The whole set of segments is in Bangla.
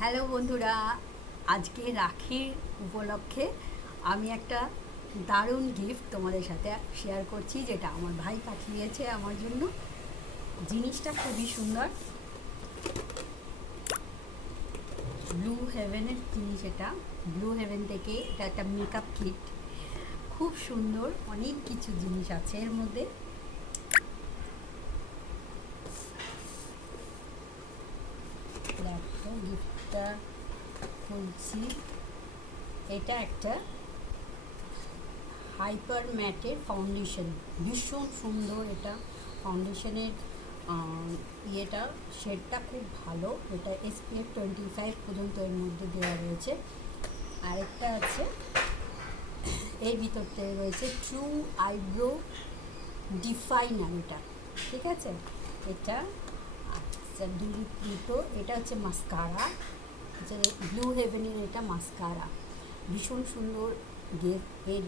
হ্যালো বন্ধুরা, আজকে রাখির উপলক্ষে আমি একটা দারুণ গিফট তোমাদের সাথে শেয়ার করছি, যেটা আমার ভাই পাঠিয়েছে আমার জন্য। জিনিসটা খুবই সুন্দর, ব্লু হেভেনের জিনিস। এটা ব্লু হেভেন থেকে, এটা একটা মেকআপ কিট। খুব সুন্দর, অনেক কিছু জিনিস আছে এর মধ্যে। দেখো গিফটটা খুলছি। এটা একটা হাইপার ম্যাটের ফাউন্ডেশন, ভীষণ সুন্দর। এটা ফাউন্ডেশনের ইয়েটা, শেডটা খুব ভালো। এটা SPF 25 পর্যন্ত এর মধ্যে দেওয়া রয়েছে। আরেকটা আছে, এর ভিতর থেকে রয়েছে ট্রু আইব্রো ডিফাইনার। এটা ঠিক আছে। এটা আচ্ছা, দুটো। এটা হচ্ছে মাস্কারা, যে ব্লু হেভেনের এটা মাস্কারা, ভীষণ সুন্দর। এর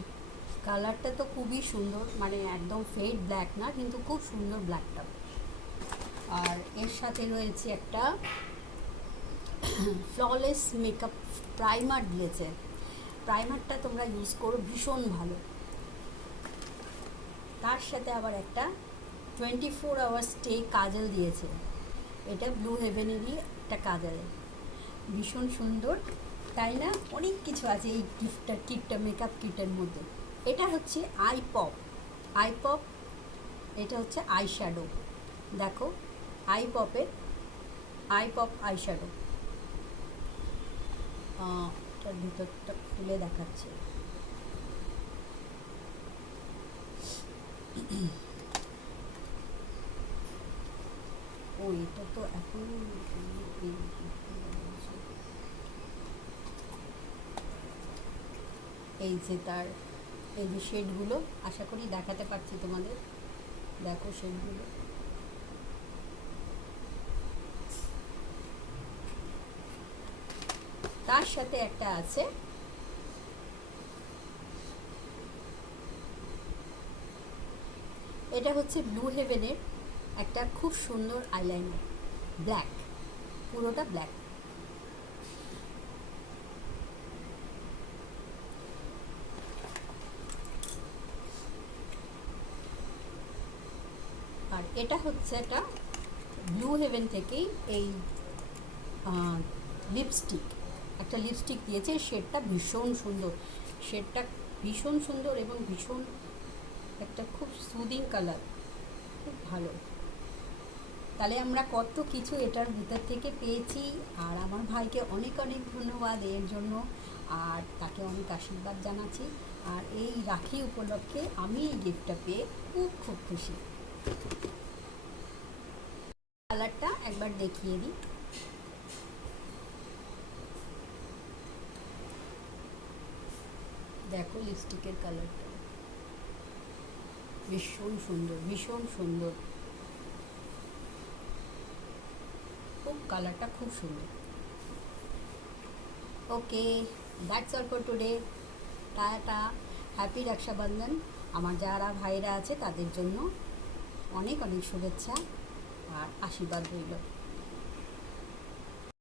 কালারটা তো খুবই সুন্দর, মানে একদম ফেড ব্ল্যাক না, কিন্তু খুব সুন্দর ব্ল্যাকটা। আর এর সাথে রয়েছে একটা ফ্ললেস মেকআপ প্রাইমার দিয়েছে। প্রাইমারটা তোমরা ইউজ করো, ভীষণ ভালো। তার সাথে আবার একটা 24 আওয়ার স্টে কাজল দিয়েছে। এটা ব্লু হেভেনেরই একটা কাজল, ভীষণ সুন্দর, তাই না? অনেক কিছু আছে এই কিটটা, মেকআপ কিটের মধ্যে। এটা হচ্ছে আই পপ। এটা হচ্ছে আই শ্যাডো। দেখো, আই পপ আই শ্যাডো। এটার ভিতরটা খুলে দেখাচ্ছে। ও, এটা তো এখন এই যে তার এই যে শেডগুলো, আশা করি দেখাতে পারছি তোমাদের। দেখো শেডগুলো, তার সাথে একটা আছে এটা হচ্ছে ব্লু হেভেনের একটা খুব সুন্দর আইলাইনার, ব্ল্যাক, পুরোটা ব্ল্যাক। আর এটা হচ্ছে একটা ব্লু হেভেন থেকেই এই লিপস্টিক, একটা লিপস্টিক দিয়েছে। শেডটা ভীষণ সুন্দর, শেডটা ভীষণ সুন্দর এবং ভীষণ একটা খুব সুদিং কালার, খুব ভালো। তাহলে আমরা কত কিছু এটার ভিতর থেকে পেয়েছি। আর আমার ভাইকে অনেক অনেক ধন্যবাদ এর জন্য, আর তাকে অনেক আশীর্বাদ জানাচ্ছি। আর এই রাখি উপলক্ষে আমি এই গিফটটা পেয়ে খুব খুব খুশি। কালারটা একবার দেখিয়ে দিই। দেখো লিপস্টিকের কালারটা ভীষণ সুন্দর, ভীষণ সুন্দর, খুব কালারটা খুব সুন্দর। Okay, that's all for today. টাটা, হ্যাপি রক্ষাবন্ধন। আমার যারা ভাইরা আছে তাদের জন্য অনেক অনেক শুভেচ্ছা আর আশীর্বাদ রইল।